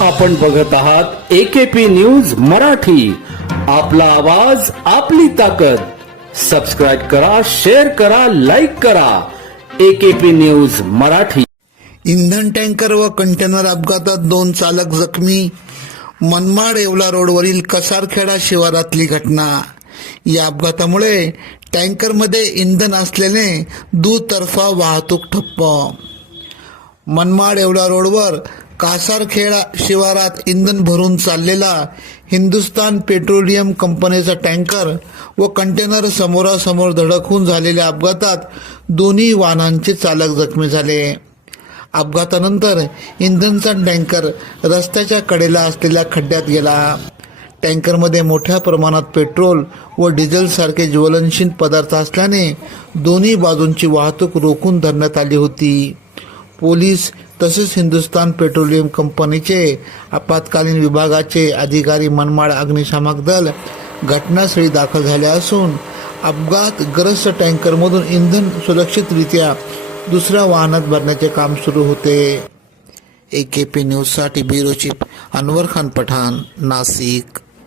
आपण बघत आहात एकेपी न्यूज मराठी. आपला आवाज आपली ताकद. सबस्क्राईब करा शेअर करा लाईक करा. AKP news Marathi. इंधन टँकर व कंटेनर अपघातात दोन चालक जखमी. मनमाड येवला रोडवरील कसारखेडा शिवारातली घटना. या अपघातामुळे टँकरमध्ये इंधन असल्याने दुतर्फा वाहतूक ठप्प. मनमाड येवला रोडवर कासारखेडा शिवारात इंधन भरून चाललेला हिंदुस्तान पेट्रोलियम कंपनीचा टँकर व कंटेनर समोरासमोर धडकून झालेल्या अपघातात दोन्ही वाहनांचे चालक जखमी झाले. अपघातानंतर इंधनचा टँकर रस्त्याच्या कडेला असलेल्या खड्ड्यात गेला. टँकरमध्ये मोठ्या प्रमाणात पेट्रोल व डिझेलसारखे ज्वलनशील पदार्थ असल्याने दोन्ही बाजूंची वाहतूक रोखून धरण्यात आली होती. पोलीस तसेच हिंदुस्तान पेट्रोलियम कंपनीचे आपत्कालीन विभागाचे अधिकारी मनमाड अग्निशामक दल घटनास्थळी दाखल झाले असून अपघातग्रस्त टँकरमधून इंधन सुरक्षितरित्या दुसऱ्या वाहनात भरण्याचे काम सुरू होते. ए के पी न्यूजसाठी ब्युरो चीफ अनवर खान पठाण नाशिक